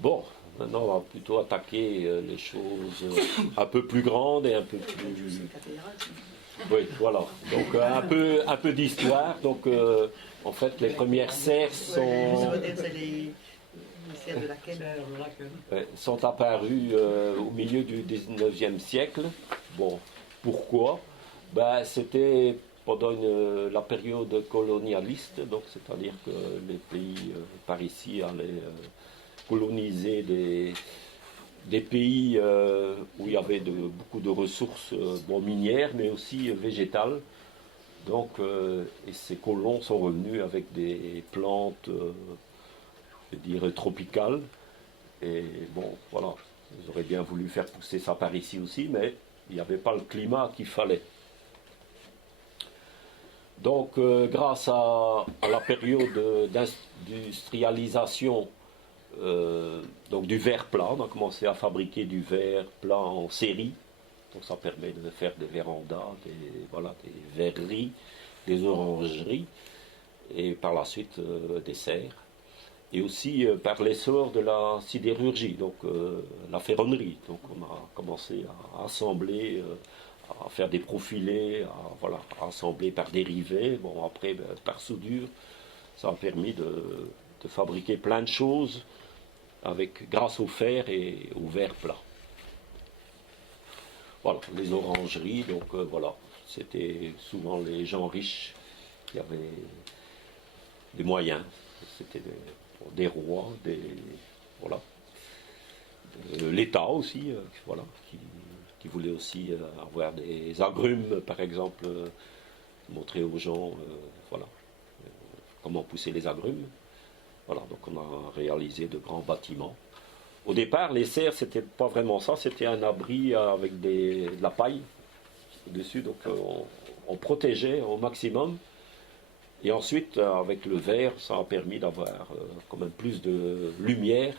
Bon, maintenant on va plutôt attaquer les choses un peu plus grandes et un peu plus... Oui, voilà. Donc un peu d'histoire. Donc en fait les premières serres sont apparues au milieu du 19e siècle. Bon, pourquoi? Ben, c'était pendant la période colonialiste, donc c'est-à-dire que les pays par ici allaient coloniser des pays où il y avait beaucoup de ressources bon, minières, mais aussi végétales. Donc, et ces colons sont revenus avec des plantes, je dirais, tropicales. Et bon, voilà, ils auraient bien voulu faire pousser ça par ici aussi, mais il n'y avait pas le climat qu'il fallait. Donc, grâce à la période d'industrialisation donc du verre plat, on a commencé à fabriquer du verre plat en série. Donc ça permet de faire des vérandas, voilà, des verreries, des orangeries, et par la suite des serres. Et aussi par l'essor de la sidérurgie, donc la ferronnerie. Donc on a commencé à assembler, à faire des profilés, voilà, à assembler par dérivés. Bon après par soudure, ça a permis de fabriquer plein de choses grâce au fer et au verre plat. Voilà, les orangeries, donc voilà, c'était souvent les gens riches qui avaient des moyens. C'était des rois, voilà, l'État aussi, voilà, qui voulait aussi avoir des agrumes, par exemple, montrer aux gens, voilà, comment pousser les agrumes. Voilà, donc on a réalisé de grands bâtiments. Au départ, les serres, c'était pas vraiment ça, c'était un abri avec de la paille dessus, donc on protégeait au maximum. Et ensuite, avec le verre, ça a permis d'avoir quand même plus de lumière.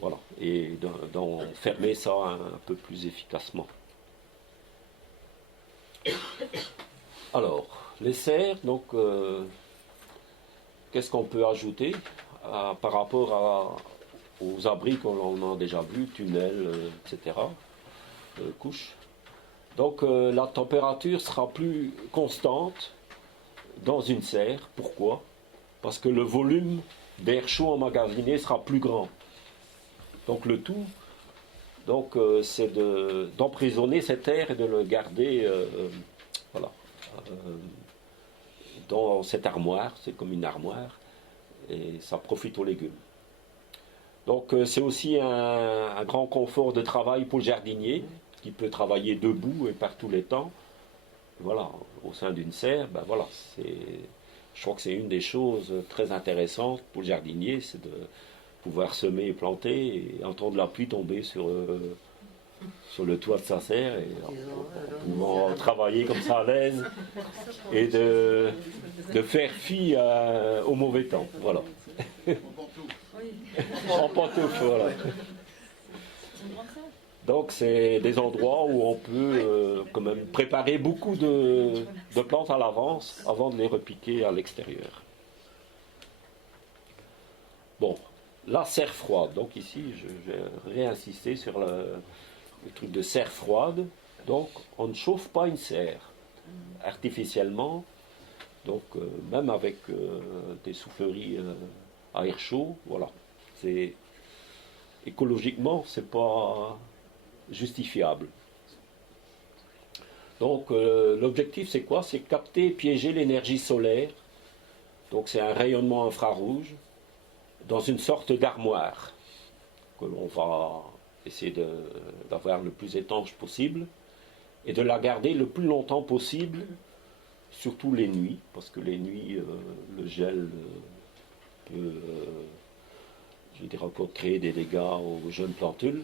Voilà, et d'enfermer ça un peu plus efficacement. Alors, les serres, donc, qu'est-ce qu'on peut ajouter par rapport aux abris qu'on a déjà vus, tunnels, etc., couches. Donc la température sera plus constante dans une serre. Pourquoi? Parce que le volume d'air chaud emmagasiné sera plus grand. Donc le tout, donc, c'est d'emprisonner cet air et de le garder voilà, dans cette armoire. C'est comme une armoire et ça profite aux légumes. Donc c'est aussi un grand confort de travail pour le jardinier qui peut travailler debout et par tous les temps. Voilà, au sein d'une serre, ben voilà, je crois que c'est une des choses très intéressantes pour le jardinier, c'est de pouvoir semer et planter et entendre la pluie tomber sur le toit de sa serre et en pouvant travailler comme ça à l'aise et de faire fi au mauvais temps. Voilà. En pantoufles, voilà. Donc c'est des endroits où on peut quand même préparer beaucoup de plantes à l'avance avant de les repiquer à l'extérieur. Bon, la serre froide. Donc ici, je vais réinsister sur le truc de serre froide. Donc on ne chauffe pas une serre artificiellement. Donc même avec des souffleries à air chaud, voilà. C'est écologiquement, c'est pas justifiable. Donc l'objectif c'est quoi? C'est capter et piéger l'énergie solaire. Donc c'est un rayonnement infrarouge dans une sorte d'armoire que l'on va essayer d'avoir le plus étanche possible et de la garder le plus longtemps possible, surtout les nuits, parce que les nuits le gel peut je dirais encore créer des dégâts aux jeunes plantules.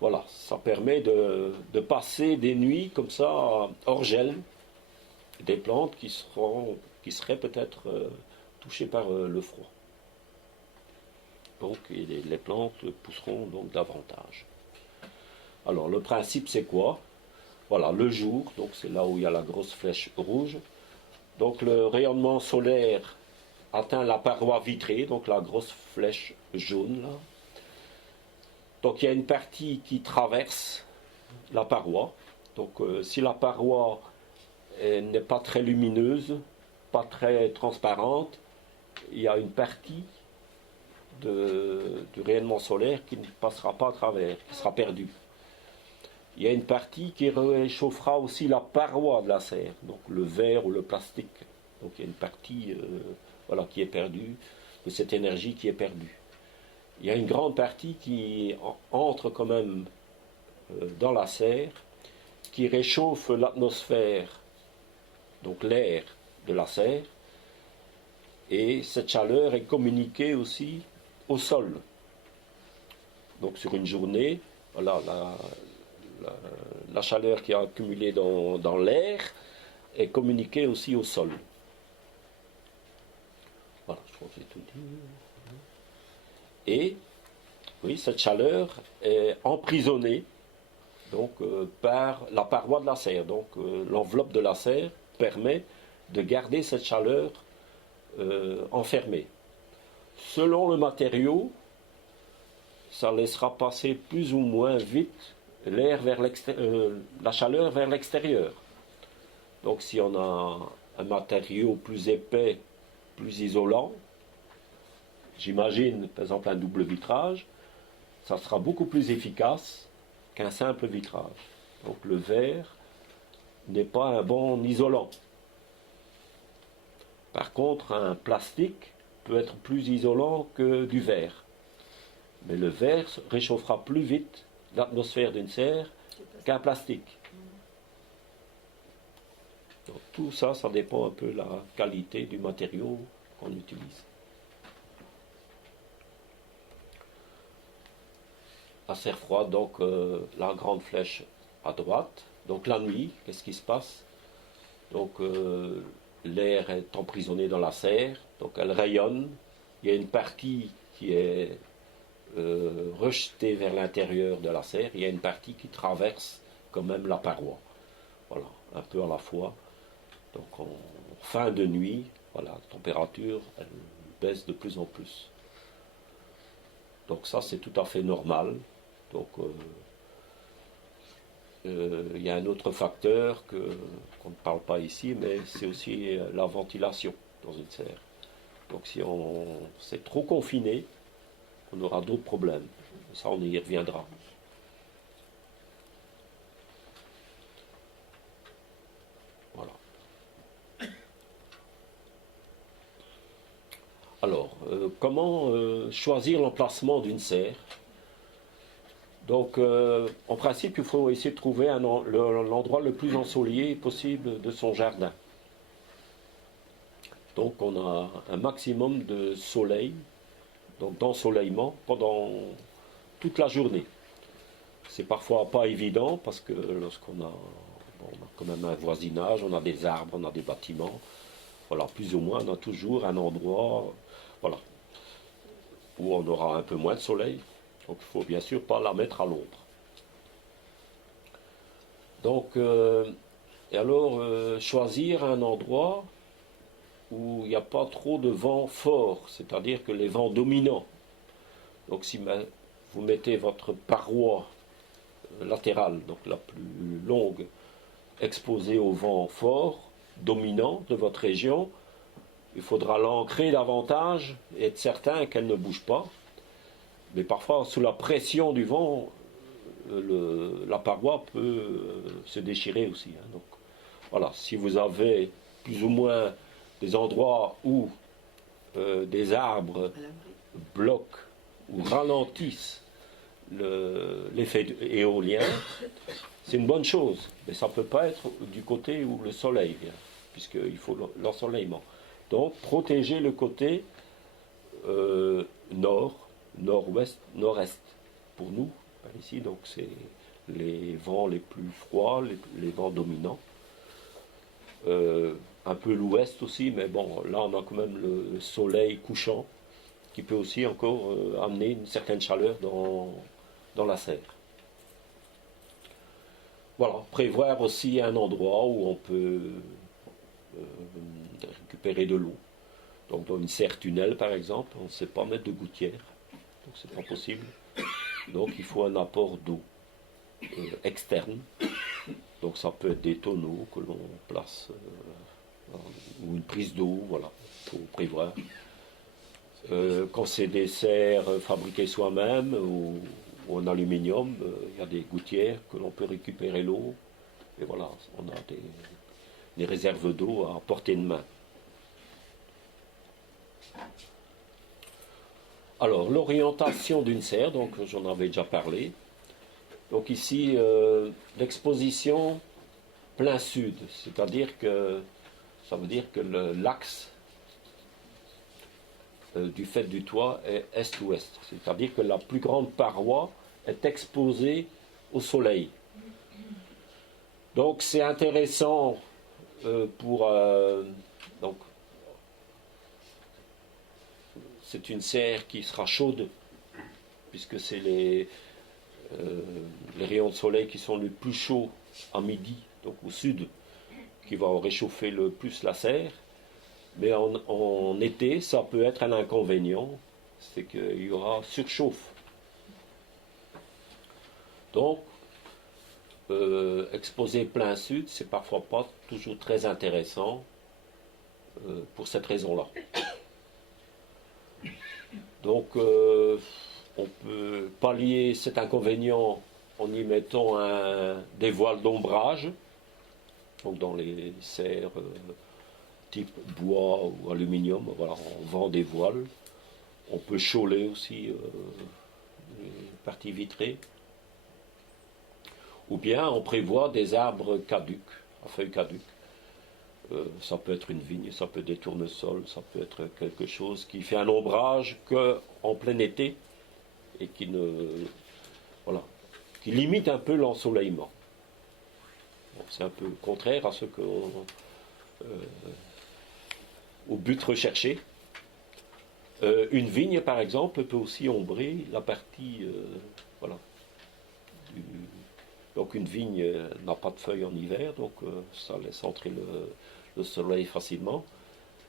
Voilà, ça permet de passer des nuits comme ça hors gel, des plantes qui seraient peut-être touchées par le froid. Donc les plantes pousseront donc davantage. Alors le principe c'est quoi? Voilà, le jour, donc c'est là où il y a la grosse flèche rouge. Donc le rayonnement solaire atteint la paroi vitrée, donc la grosse flèche jaune là. Donc il y a une partie qui traverse la paroi. Donc si la paroi n'est pas très lumineuse, pas très transparente, il y a une partie du rayonnement solaire qui ne passera pas à travers, qui sera perdue. Il y a une partie qui réchauffera aussi la paroi de la serre, donc le verre ou le plastique. Donc il y a une partie voilà, qui est perdue, de cette énergie qui est perdue. Il y a une grande partie qui entre quand même dans la serre, qui réchauffe l'atmosphère, donc l'air de la serre, et cette chaleur est communiquée aussi au sol. Donc sur une journée, voilà, la chaleur qui est accumulée dans l'air est communiquée aussi au sol. Voilà, je crois que j'ai tout dit. Et oui, cette chaleur est emprisonnée donc, par la paroi de la serre. Donc l'enveloppe de la serre permet de garder cette chaleur enfermée. Selon le matériau, ça laissera passer plus ou moins vite l'air vers la chaleur vers l'extérieur. Donc si on a un matériau plus épais, plus isolant, j'imagine par exemple un double vitrage, ça sera beaucoup plus efficace qu'un simple vitrage. Donc le verre n'est pas un bon isolant. Par contre, un plastique peut être plus isolant que du verre. Mais le verre réchauffera plus vite l'atmosphère d'une serre qu'un plastique. Donc, tout ça, ça dépend un peu de la qualité du matériau qu'on utilise. La serre froide, donc la grande flèche à droite. Donc la nuit, qu'est-ce qui se passe? Donc l'air est emprisonné dans la serre, donc elle rayonne. Il y a une partie qui est rejetée vers l'intérieur de la serre, il y a une partie qui traverse quand même la paroi. Voilà, un peu à la fois. Donc en fin de nuit, voilà, la température elle baisse de plus en plus. Donc ça c'est tout à fait normal. Donc il y a un autre facteur qu'on ne parle pas ici, mais c'est aussi la ventilation dans une serre. Donc si c'est trop confiné, on aura d'autres problèmes. Ça, on y reviendra. Voilà. Alors, comment choisir l'emplacement d'une serre? Donc, en principe, il faut essayer de trouver l'endroit le plus ensoleillé possible de son jardin. Donc, on a un maximum de soleil, donc d'ensoleillement pendant toute la journée. C'est parfois pas évident parce que lorsqu'on a, on a quand même un voisinage, on a des arbres, on a des bâtiments. Voilà, plus ou moins, on a toujours un endroit, voilà, où on aura un peu moins de soleil. Donc il ne faut bien sûr pas la mettre à l'ombre. Donc, et alors, choisir un endroit où il n'y a pas trop de vent fort, c'est-à-dire que les vents dominants. Donc si vous mettez votre paroi latérale, donc la plus longue, exposée au vent fort, dominant de votre région, il faudra l'ancrer davantage et être certain qu'elle ne bouge pas. Mais parfois, sous la pression du vent, la paroi peut se déchirer aussi. Hein. Donc, voilà, si vous avez plus ou moins des endroits où des arbres bloquent ou ralentissent l'effet éolien, c'est une bonne chose. Mais ça ne peut pas être du côté où le soleil vient, puisqu'il faut l'ensoleillement. Donc, protéger le côté nord, nord-ouest, nord-est. Pour nous, ici, donc c'est les vents les plus froids, les vents dominants. Un peu l'ouest aussi, mais bon, là on a quand même le soleil couchant qui peut aussi encore amener une certaine chaleur dans la serre. Voilà, prévoir aussi un endroit où on peut récupérer de l'eau. Donc dans une serre tunnel par exemple, on ne sait pas mettre de gouttière, donc c'est pas possible. Donc il faut un apport d'eau externe. Donc ça peut être des tonneaux que l'on place, ou une prise d'eau, voilà, il faut prévoir. Quand c'est des serres fabriquées soi-même ou en aluminium, il y a des gouttières que l'on peut récupérer l'eau. Et voilà, on a des réserves d'eau à portée de main. Alors, l'orientation d'une serre, donc j'en avais déjà parlé. Donc ici, l'exposition plein sud, c'est-à-dire que ça veut dire que l'axe du fait du toit est est-ouest, c'est-à-dire que la plus grande paroi est exposée au soleil. Donc c'est intéressant pour... donc, c'est une serre qui sera chaude, puisque c'est les rayons de soleil qui sont les plus chauds à midi, donc au sud, qui va réchauffer le plus la serre. Mais en été, ça peut être un inconvénient, c'est qu'il y aura surchauffe. Donc, exposer plein sud, c'est parfois pas toujours très intéressant pour cette raison-là. Donc, on peut pallier cet inconvénient en y mettant des voiles d'ombrage, donc dans les serres type bois ou aluminium, voilà, on vend des voiles. On peut chauler aussi les parties vitrées. Ou bien on prévoit des arbres caducs, à feuilles caduques. Ça peut être une vigne, ça peut être des tournesols, ça peut être quelque chose qui fait un ombrage qu'en plein été et qui limite un peu l'ensoleillement. Bon, c'est un peu contraire à ce au but recherché. Une vigne, par exemple, peut aussi ombrer la partie, voilà. Donc une vigne n'a pas de feuilles en hiver, donc ça laisse entrer le soleil facilement.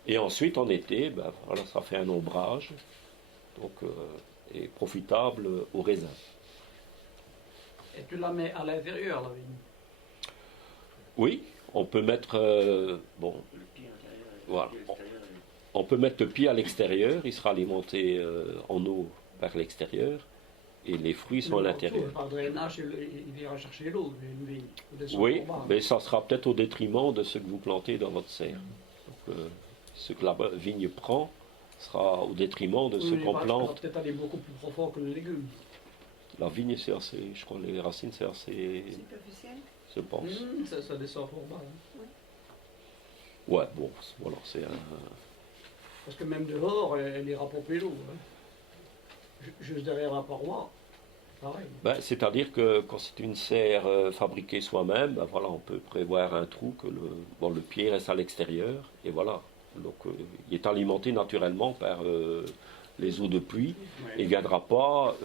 Et ensuite, en été, ben, voilà, ça fait un ombrage, donc est profitable au raisin. Et tu la mets à l'intérieur, la vigne? Oui, on peut mettre, bon, voilà, on peut mettre le pied à l'extérieur, il sera alimenté en eau par l'extérieur, et les fruits sont à l'intérieur. Par drainage, il ira chercher l'eau, une vigne. Oui, mais ça sera peut-être au détriment de ce que vous plantez dans votre serre. Donc, ce que la vigne prend sera au détriment de ce qu'on plante. Ça va peut-être aller beaucoup plus profond que le légume. La vigne, c'est assez, je crois, les racines, c'est assez... Superficiel. Je pense. Ça descend fort bas. Hein. Oui. Ouais, bon, voilà, c'est un... Parce que même dehors, elle ira pomper l'eau. Hein. Juste derrière la paroi, pareil. Ben, c'est-à-dire que quand c'est une serre fabriquée soi-même, ben, voilà, on peut prévoir un trou que le pied reste à l'extérieur, et voilà. Donc, il est alimenté naturellement par les eaux de pluie, et il ne viendra pas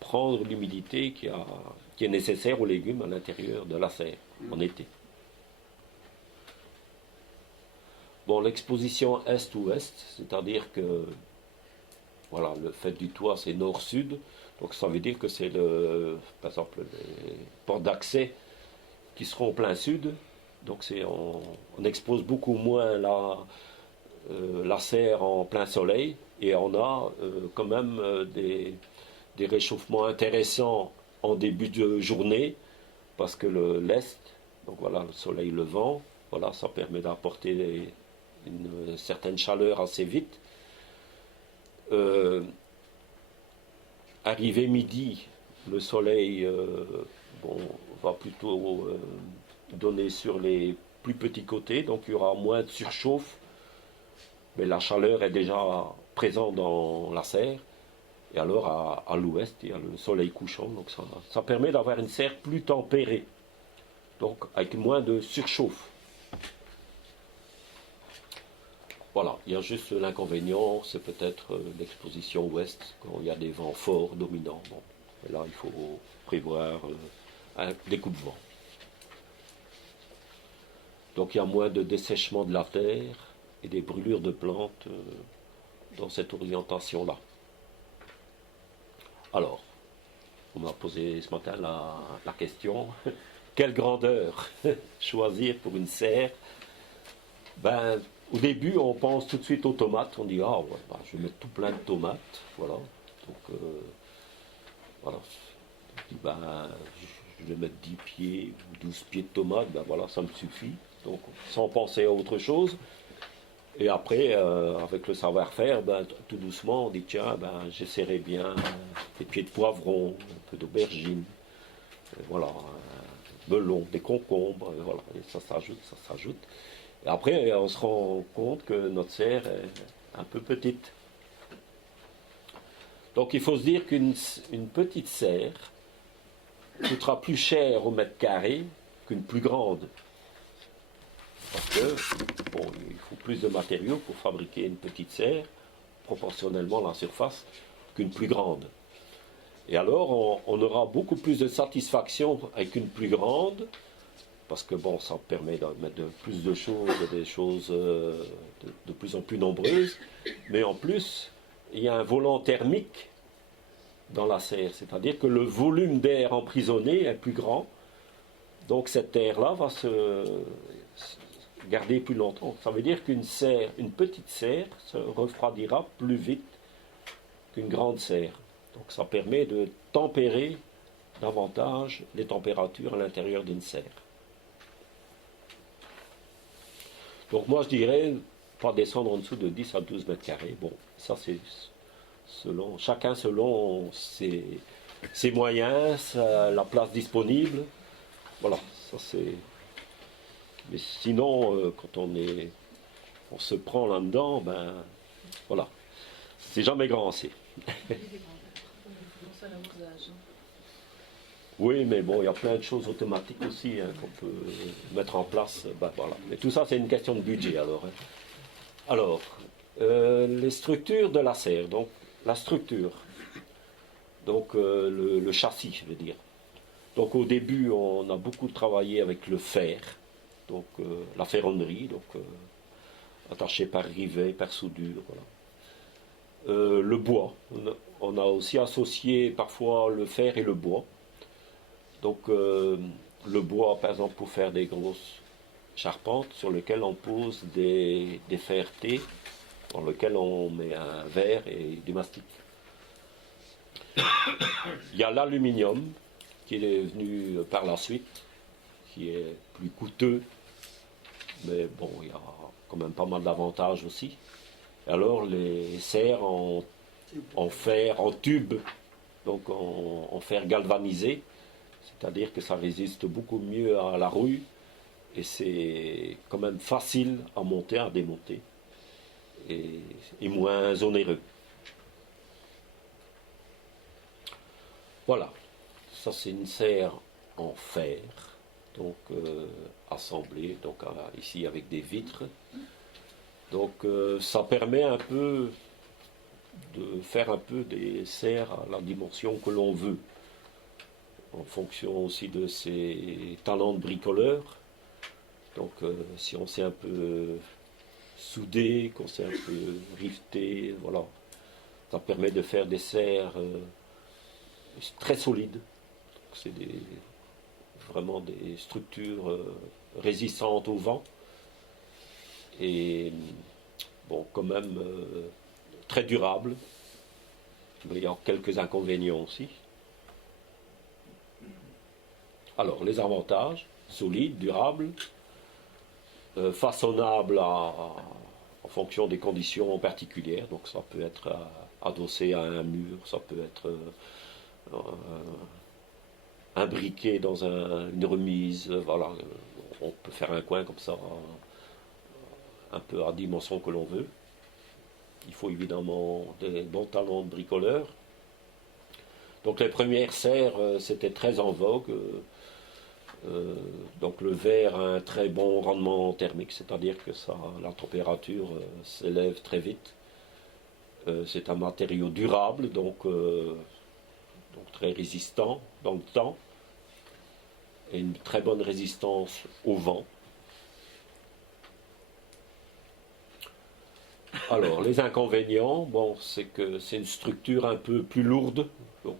prendre l'humidité qui est nécessaire aux légumes à l'intérieur de la serre, en été. Bon, l'exposition est-ouest, c'est-à-dire que voilà, le fait du toit, c'est nord-sud, donc ça veut dire que c'est par exemple les portes d'accès qui seront au plein sud, donc on expose beaucoup moins la serre en plein soleil, et on a quand même des réchauffements intéressants en début de journée, parce que l'est, donc voilà, le soleil levant, voilà, ça permet d'apporter une certaine chaleur assez vite. Arrivé midi, le soleil va plutôt donner sur les plus petits côtés, donc il y aura moins de surchauffe, mais la chaleur est déjà présente dans la serre. Et alors à l'ouest, il y a le soleil couchant, donc ça permet d'avoir une serre plus tempérée, donc avec moins de surchauffe. Voilà, il y a juste l'inconvénient, c'est peut-être l'exposition ouest, quand il y a des vents forts, dominants. Bon, et là, il faut prévoir des coups de vent. Donc il y a moins de dessèchement de la terre, et des brûlures de plantes dans cette orientation-là. Alors, on m'a posé ce matin la question, quelle grandeur choisir pour une serre? Ben, au début, on pense tout de suite aux tomates. On dit, ah ouais, ben, je vais mettre tout plein de tomates. Voilà. Donc, voilà. Je dis, ben, je vais mettre 10 pieds ou 12 pieds de tomates. Ben voilà, ça me suffit. Donc, sans penser à autre chose. Et après, avec le savoir-faire, ben, tout doucement, on dit, tiens, ben, j'essaierai bien des pieds de poivron, un peu d'aubergine. Voilà. Melon, des concombres. Voilà. Et ça s'ajoute, ça s'ajoute. Et après, on se rend compte que notre serre est un peu petite. Donc il faut se dire qu'une petite serre coûtera plus cher au mètre carré qu'une plus grande. Parce que, bon, il faut plus de matériaux pour fabriquer une petite serre, proportionnellement à la surface, qu'une plus grande. Et alors, on aura beaucoup plus de satisfaction avec une plus grande, parce que bon, ça permet de mettre plus de choses, des choses de plus en plus nombreuses, mais en plus, il y a un volant thermique dans la serre, c'est-à-dire que le volume d'air emprisonné est plus grand, donc cet air-là va se garder plus longtemps. Ça veut dire qu'une serre, une petite serre se refroidira plus vite qu'une grande serre. Donc ça permet de tempérer davantage les températures à l'intérieur d'une serre. Donc moi je dirais pas descendre en dessous de 10 à 12 mètres carrés. Bon, ça c'est chacun selon ses moyens, la place disponible. Voilà, ça c'est. Mais sinon, quand on se prend là-dedans, ben voilà, c'est jamais grand assez. Oui, mais bon, il y a plein de choses automatiques aussi hein, qu'on peut mettre en place. Ben, voilà. Mais tout ça, c'est une question de budget alors. Hein. Alors, les structures de la serre. Donc, la structure. Donc, le châssis, je veux dire. Donc, au début, on a beaucoup travaillé avec le fer. Donc, la ferronnerie, donc attaché par rivet, par soudure. Voilà. Le bois. On a aussi associé parfois le fer et le bois. Donc le bois, par exemple, pour faire des grosses charpentes sur lesquelles on pose des fers-T, dans lesquelles on met un verre et du mastic. Il y a l'aluminium qui est venu par la suite, qui est plus coûteux, mais bon, il y a quand même pas mal d'avantages aussi. Et alors les serres en fer, en tube, donc en fer galvanisé, c'est-à-dire que ça résiste beaucoup mieux à la rouille et c'est quand même facile à monter, à démonter et moins onéreux. Voilà, ça c'est une serre en fer, donc assemblée, donc ici avec des vitres. Donc ça permet un peu de faire un peu des serres à la dimension que l'on veut, en fonction aussi de ses talents de bricoleur. Donc si on sait un peu souder, qu'on sait un peu rifter, voilà, ça permet de faire des serres très solides. C'est vraiment des structures résistantes au vent et bon, quand même très durables, mais il y a quelques inconvénients aussi. Alors, les avantages, solides, durables, façonnables en fonction des conditions particulières. Donc, ça peut être adossé à un mur, ça peut être imbriqué dans une remise. Voilà, on peut faire un coin comme ça, un peu à dimension que l'on veut. Il faut évidemment des bons talents de bricoleur. Donc, les premières serres, c'était très en vogue. Donc le verre a un très bon rendement thermique, c'est-à-dire que la température s'élève très vite. C'est un matériau durable, donc très résistant dans le temps, et une très bonne résistance au vent. Alors, les inconvénients, bon, c'est que c'est une structure un peu plus lourde. Donc,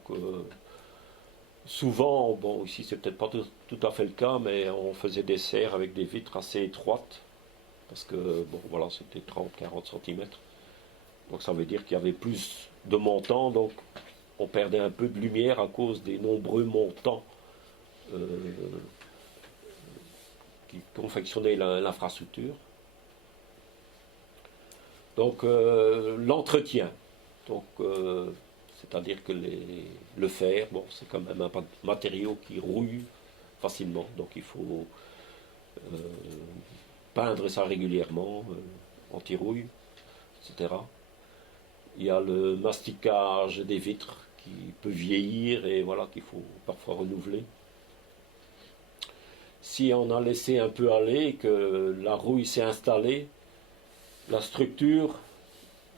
souvent, bon, ici c'est peut-être pas tout à fait le cas, mais on faisait des serres avec des vitres assez étroites. Parce que, bon, voilà, c'était 30-40 cm. Donc, ça veut dire qu'il y avait plus de montants. Donc, on perdait un peu de lumière à cause des nombreux montants euh, qui confectionnaient l'infrastructure. Donc l'entretien, donc c'est-à-dire que le fer, bon, c'est quand même un matériau qui rouille facilement, donc il faut euh, peindre ça régulièrement, anti-rouille, etc. Il y a le masticage des vitres qui peut vieillir et voilà qu'il faut parfois renouveler. Si on a laissé un peu aller, que la rouille s'est installée, la structure,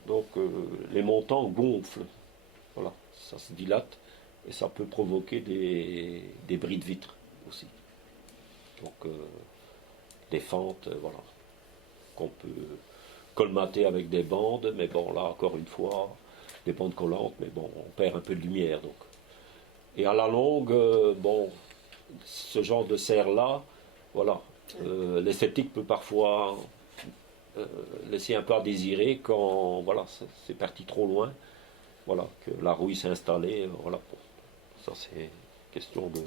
donc les montants gonflent, voilà, ça se dilate et ça peut provoquer des bris de vitres aussi. Donc des fentes, voilà, qu'on peut colmater avec des bandes, mais bon là encore une fois, des bandes collantes, mais bon on perd un peu de lumière donc. Et à la longue, bon, ce genre de serre là, voilà, l'esthétique peut parfois laisser un peu à désirer quand voilà, c'est parti trop loin, voilà, que la rouille s'est installée, voilà, ça c'est question de,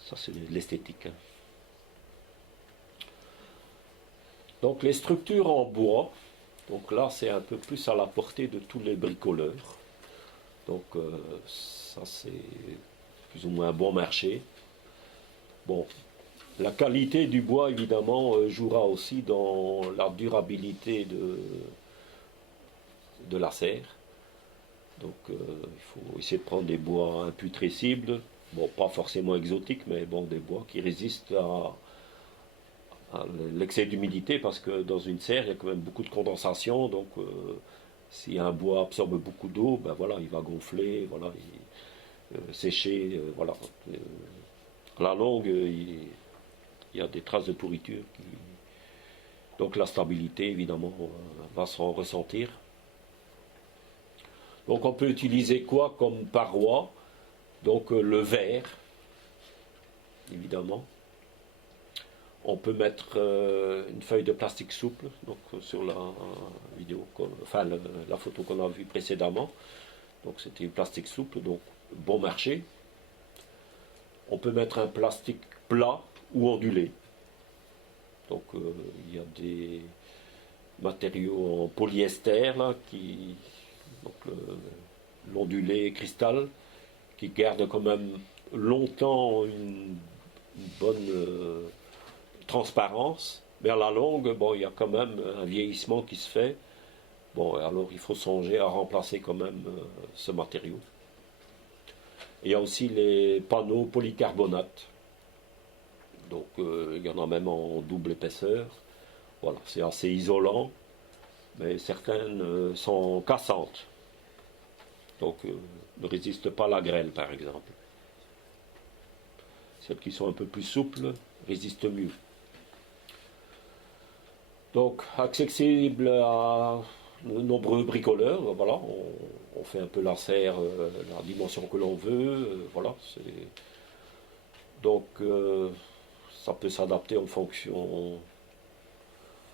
ça c'est de l'esthétique. Hein. Donc les structures en bois, donc là c'est un peu plus à la portée de tous les bricoleurs, donc ça c'est plus ou moins un bon marché. Bon, la qualité du bois, évidemment, jouera aussi dans la durabilité de la serre. Donc, il faut essayer de prendre des bois imputrescibles, bon, pas forcément exotiques, mais bon, des bois qui résistent à l'excès d'humidité, parce que dans une serre, il y a quand même beaucoup de condensation, donc si un bois absorbe beaucoup d'eau, ben voilà, il va gonfler, voilà, sécher, voilà. À la longue, il y a des traces de pourriture. Donc la stabilité, évidemment, va s'en ressentir. Donc on peut utiliser quoi comme paroi? Donc le verre, évidemment. On peut mettre une feuille de plastique souple, donc sur la vidéo, enfin la photo qu'on a vue précédemment. Donc c'était une plastique souple, donc bon marché. On peut mettre un plastique plat ou ondulé. Donc il y a des matériaux en polyester là, donc l'ondulé cristal, qui garde quand même longtemps une bonne transparence, mais à la longue, bon, il y a quand même un vieillissement qui se fait. Bon, alors il faut songer à remplacer quand même ce matériau. Il y a aussi les panneaux polycarbonate. Donc il y en a même en double épaisseur. Voilà, c'est assez isolant, mais certaines sont cassantes. Donc ne résistent pas à la grêle par exemple. Celles qui sont un peu plus souples résistent mieux. Donc accessible à de nombreux bricoleurs, voilà, on fait un peu la serre, la dimension que l'on veut, voilà. Donc ça peut s'adapter en fonction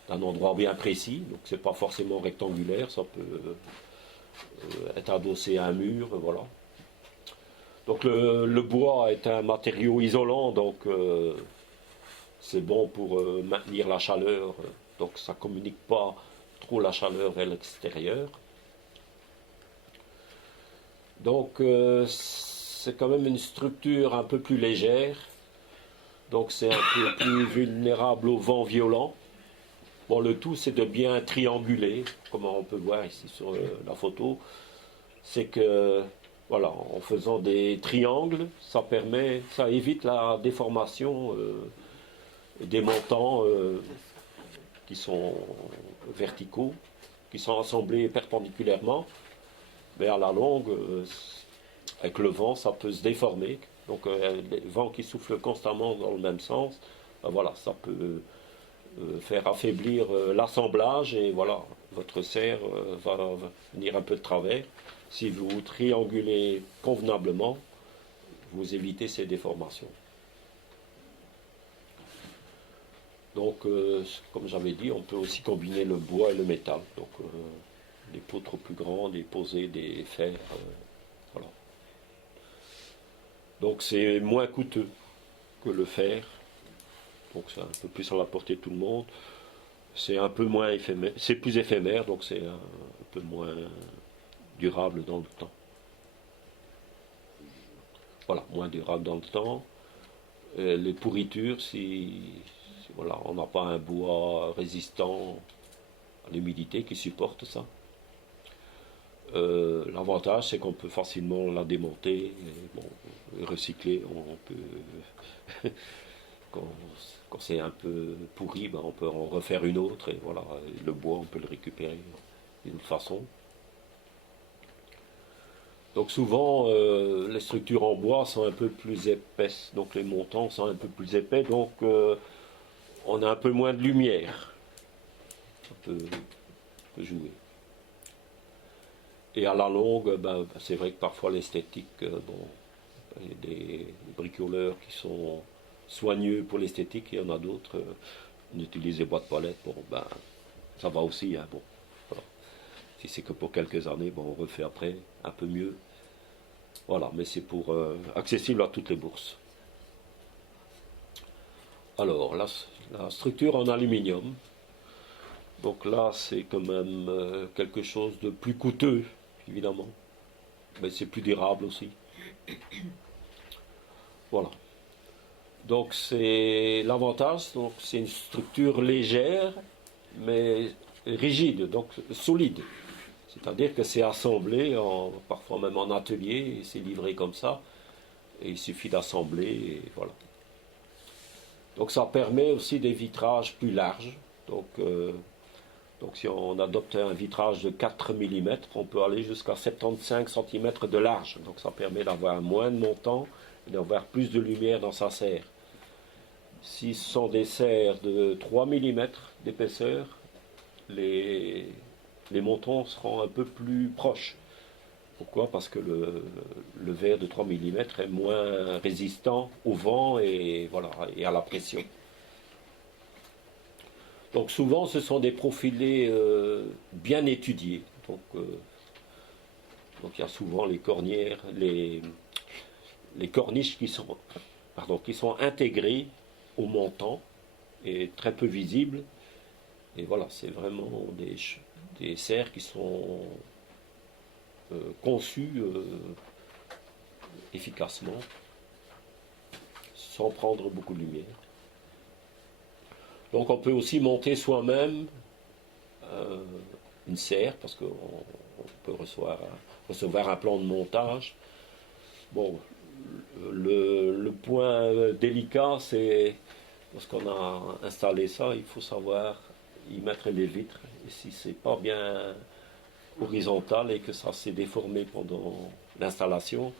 d'un endroit bien précis, donc c'est pas forcément rectangulaire, ça peut être adossé à un mur, voilà. Donc le bois est un matériau isolant, donc c'est bon pour maintenir la chaleur, donc ça ne communique pas trop la chaleur vers l'extérieur. Donc c'est quand même une structure un peu plus légère, donc c'est un peu plus vulnérable au vent violent. Bon, le tout c'est de bien trianguler, comme on peut voir ici sur la photo. C'est que voilà, en faisant des triangles, ça évite la déformation des montants qui sont verticaux, qui sont assemblés perpendiculairement, mais à la longue, avec le vent, ça peut se déformer. Donc les vents qui soufflent constamment dans le même sens, ben voilà, ça peut faire affaiblir l'assemblage et voilà, votre serre va venir un peu de travers. Si vous triangulez convenablement, vous évitez ces déformations. Donc, comme j'avais dit, on peut aussi combiner le bois et le métal. Donc, des poutres plus grandes et poser des fers. Voilà. Donc, c'est moins coûteux que le fer. Donc, c'est un peu plus à la portée de tout le monde. C'est un peu moins éphémère. C'est plus éphémère, donc c'est un peu moins durable dans le temps. Voilà, moins durable dans le temps. Les pourritures, si voilà, on n'a pas un bois résistant à l'humidité qui supporte ça. L'avantage, c'est qu'on peut facilement la démonter, et, bon, recycler. On peut, quand c'est un peu pourri, ben, on peut en refaire une autre, et voilà, le bois, on peut le récupérer d'une façon. Donc souvent, les structures en bois sont un peu plus épaisses, donc les montants sont un peu plus épais, donc on a un peu moins de lumière. Ça peut jouer. Et à la longue, ben, c'est vrai que parfois l'esthétique, bon, il y a des bricoleurs qui sont soigneux pour l'esthétique, et il y en a d'autres, on utilise des boîtes palettes, bon, ben, ça va aussi, hein, bon, voilà. Si c'est que pour quelques années, bon, on refait après, un peu mieux. Voilà, mais c'est pour accessible à toutes les bourses. Alors, la structure en aluminium, donc là, c'est quand même quelque chose de plus coûteux, évidemment, mais c'est plus durable aussi. Voilà. Donc c'est l'avantage, donc c'est une structure légère, mais rigide, donc solide. C'est-à-dire que c'est assemblé, parfois même en atelier, et c'est livré comme ça. Et il suffit d'assembler, et voilà. Donc ça permet aussi des vitrages plus larges. Donc si on adopte un vitrage de 4 mm, on peut aller jusqu'à 75 cm de large. Donc ça permet d'avoir moins de montant et d'avoir plus de lumière dans sa serre. Si ce sont des serres de 3 mm d'épaisseur, les montants seront un peu plus proches. Pourquoi? Parce que le verre de 3 mm est moins résistant au vent et, voilà, et à la pression. Donc souvent ce sont des profilés bien étudiés. Donc il y a souvent les cornières, les corniches qui sont intégrées au montant et très peu visibles. Et voilà, c'est vraiment des serres qui sont conçues efficacement, sans prendre beaucoup de lumière. Donc on peut aussi monter soi-même une serre, parce qu'on peut recevoir un plan de montage. Bon, le point délicat, c'est lorsqu'on a installé ça, il faut savoir y mettre les vitres. Et si c'est pas bien horizontal et que ça s'est déformé pendant l'installation,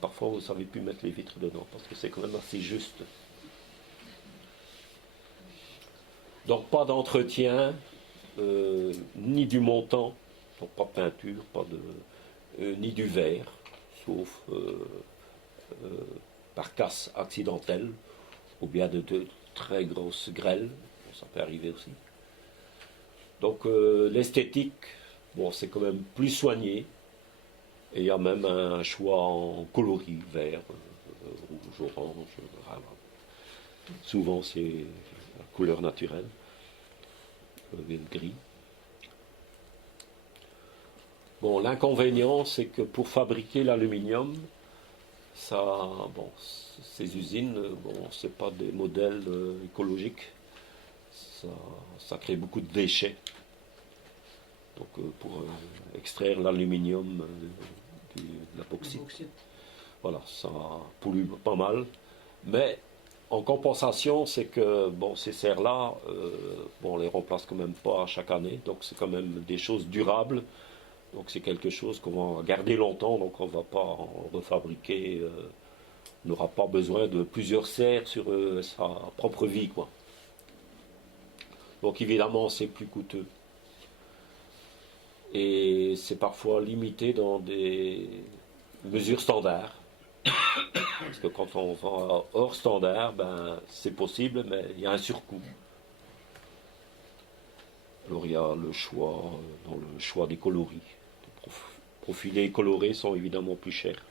parfois vous ne savez plus mettre les vitres dedans, parce que c'est quand même assez juste. Donc pas d'entretien, ni du montant, donc pas de peinture, ni du verre, sauf par casse accidentelle, ou bien de très grosses grêles, ça peut arriver aussi. Donc l'esthétique, bon, c'est quand même plus soigné, et il y a même un choix en coloris, vert, rouge, orange, voilà. Souvent c'est la couleur naturelle, le gris. Bon, l'inconvénient, c'est que pour fabriquer l'aluminium, ces usines, bon, c'est pas des modèles écologiques. Ça crée beaucoup de déchets. Donc, pour extraire l'aluminium de la bauxite, voilà, ça pollue pas mal. Mais en compensation, c'est que bon, ces serres-là, on les remplace quand même pas chaque année. Donc, c'est quand même des choses durables. Donc c'est quelque chose qu'on va garder longtemps, donc on ne va pas en refabriquer, on n'aura pas besoin de plusieurs serres sur sa propre vie, quoi. Donc évidemment c'est plus coûteux. et c'est parfois limité dans des mesures standards. Parce que quand on vend hors standard, ben, c'est possible, mais il y a un surcoût. Alors il y a le choix, dans le choix des coloris. Les profilés colorés sont évidemment plus chers.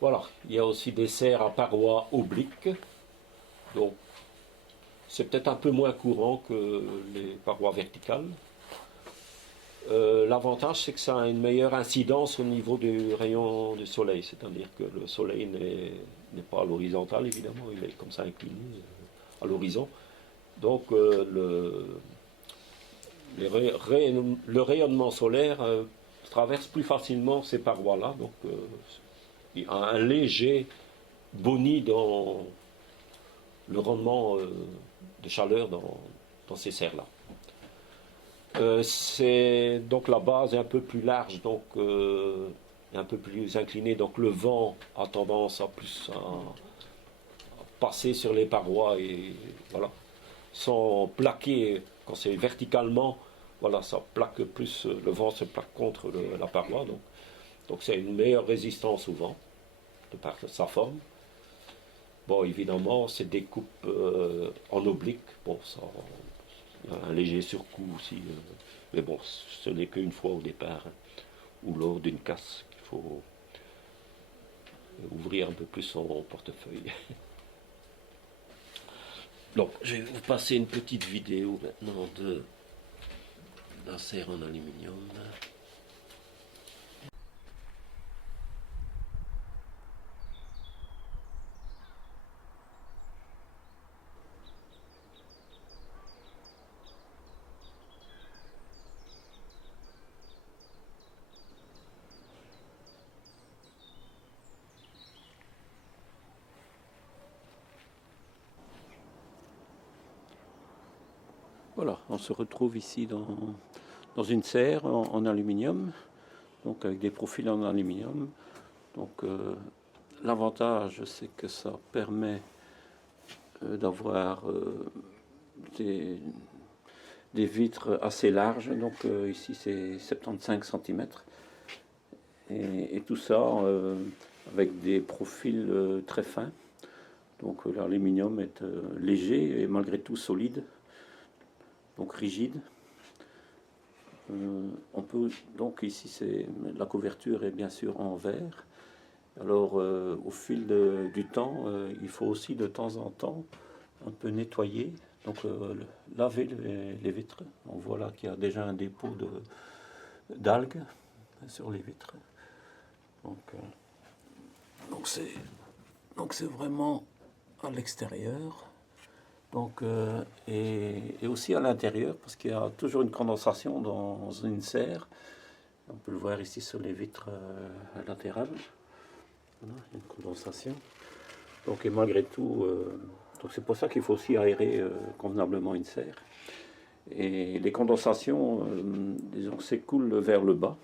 Voilà, il y a aussi des serres à parois obliques. Donc c'est peut-être un peu moins courant que les parois verticales. L'avantage, c'est que ça a une meilleure incidence au niveau du rayon du soleil, c'est-à-dire que le soleil n'est pas à l'horizontale, évidemment, il est comme ça incliné à l'horizon. Donc le rayonnement solaire traverse plus facilement ces parois-là, donc il y a un léger boni dans le rendement de chaleur dans ces serres-là. Donc la base est un peu plus large, donc un peu plus inclinée, donc le vent a tendance à passer sur les parois et voilà, sans plaquer quand c'est verticalement, voilà, ça plaque plus, le vent se plaque contre la paroi, donc c'est une meilleure résistance au vent de par sa forme. Bon, évidemment, ces découpes en oblique, bon, ça, il y a un léger surcoût aussi, mais bon, ce n'est qu'une fois au départ, ou lors d'une casse qu'il faut ouvrir un peu plus son portefeuille. Donc, je vais vous passer une petite vidéo maintenant de la serre en aluminium. Voilà, on se retrouve ici dans une serre en aluminium, donc avec des profils en aluminium. Donc l'avantage, c'est que ça permet d'avoir des vitres assez larges. Donc ici c'est 75 cm. Et tout ça avec des profils très fins. Donc l'aluminium est léger et malgré tout solide, donc rigide. On peut donc ici la couverture est bien sûr en verre. Alors au fil du temps, il faut aussi de temps en temps un peu nettoyer, donc laver les vitres. On voit là qu'il y a déjà un dépôt d'algues sur les vitres. Donc c'est vraiment à l'extérieur. Donc, et aussi à l'intérieur, parce qu'il y a toujours une condensation dans une serre. On peut le voir ici sur les vitres latérales. Voilà, une condensation. Donc, et malgré tout, donc c'est pour ça qu'il faut aussi aérer convenablement une serre. Et les condensations, disons, s'écoulent vers le bas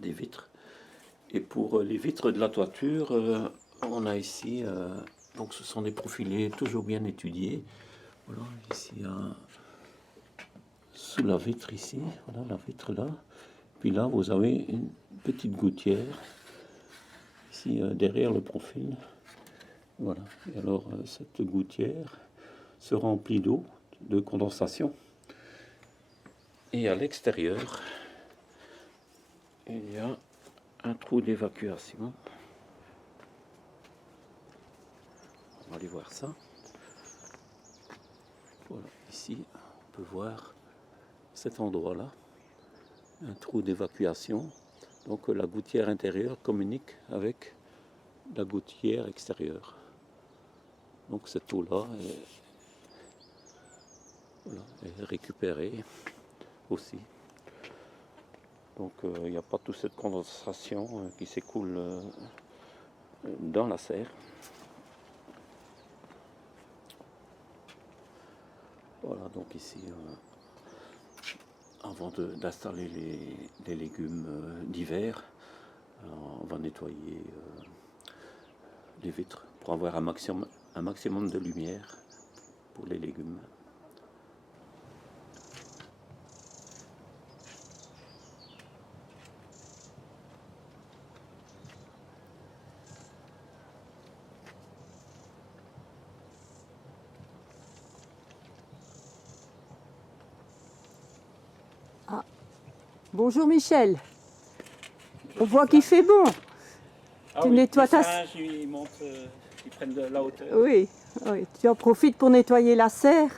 des vitres. Et pour les vitres de la toiture, on a ici... donc ce sont des profilés toujours bien étudiés. Voilà, ici sous la vitre ici, voilà la vitre là. Puis là vous avez une petite gouttière ici derrière le profil. Voilà. Et alors cette gouttière se remplit d'eau, de condensation. Et à l'extérieur, il y a un trou d'évacuation. On va aller voir ça. Voilà, ici, on peut voir cet endroit-là, un trou d'évacuation. Donc la gouttière intérieure communique avec la gouttière extérieure. Donc cette eau-là est récupérée aussi. Donc il n'y a pas toute cette condensation qui s'écoule dans la serre. Voilà, donc ici, avant d'installer les légumes d'hiver, on va nettoyer les vitres pour avoir un maximum de lumière pour les légumes. Bonjour Michel. On voit qu'il fait bon. Ah Tu oui, nettoies les ta... singes, ils montent, ils prennent de la hauteur. Oui, oui. Tu en profites pour nettoyer la serre.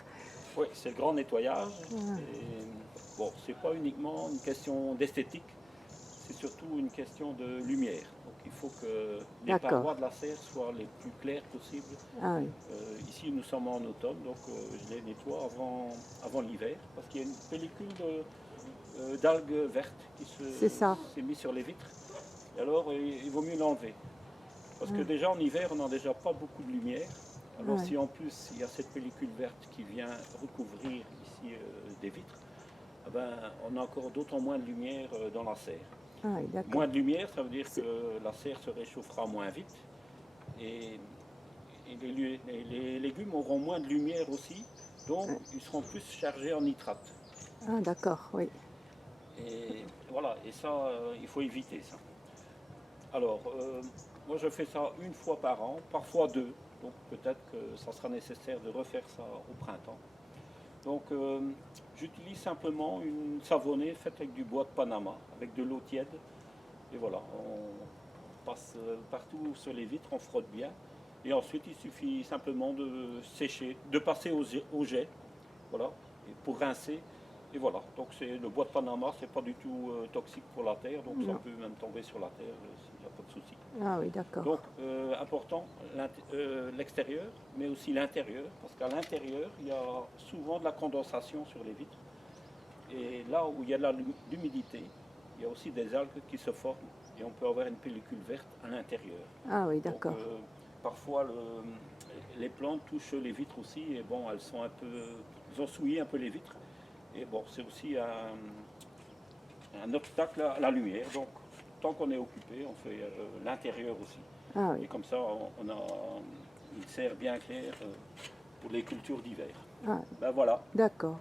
Oui, c'est le grand nettoyage. Et, bon, c'est pas uniquement une question d'esthétique, c'est surtout une question de lumière. Donc il faut que les D'accord. parois de la serre soient les plus claires possibles. Ah oui. Ici, nous sommes en automne, donc je les nettoie avant l'hiver, parce qu'il y a une pellicule d'algues vertes qui s'est mise sur les vitres. Et alors, il vaut mieux l'enlever. Parce que déjà en hiver, on n'a déjà pas beaucoup de lumière. Alors si en plus il y a cette pellicule verte qui vient recouvrir ici des vitres, eh ben, on a encore d'autant moins de lumière dans la serre. Ah oui, d'accord. Moins de lumière, ça veut dire que la serre se réchauffera moins vite. Et les légumes auront moins de lumière aussi, donc ils seront plus chargés en nitrate. Ah d'accord, oui. Et voilà, et ça, il faut éviter ça. Alors, moi je fais ça une fois par an, parfois deux, donc peut-être que ça sera nécessaire de refaire ça au printemps. Donc j'utilise simplement une savonnée faite avec du bois de Panama, avec de l'eau tiède. Et voilà, on passe partout sur les vitres, on frotte bien. Et ensuite il suffit simplement de sécher, de passer au jet, voilà, et pour rincer. Et voilà, donc c'est le bois de Panama, c'est pas du tout toxique pour la terre, donc ça peut même tomber sur la terre s'il n'y a pas de souci. Ah oui, d'accord. Donc important, l'extérieur, mais aussi l'intérieur, parce qu'à l'intérieur, il y a souvent de la condensation sur les vitres. Et là où il y a de l'humidité, il y a aussi des algues qui se forment, et on peut avoir une pellicule verte à l'intérieur. Ah oui, d'accord. Donc, parfois, les plantes touchent les vitres aussi, et bon, elles ont souillé un peu les vitres. Et bon, c'est aussi un obstacle à la lumière. Donc, tant qu'on est occupé, on fait l'intérieur aussi. Ah oui. Et comme ça, on a une serre bien claire pour les cultures d'hiver. Ah, Ben voilà. d'accord.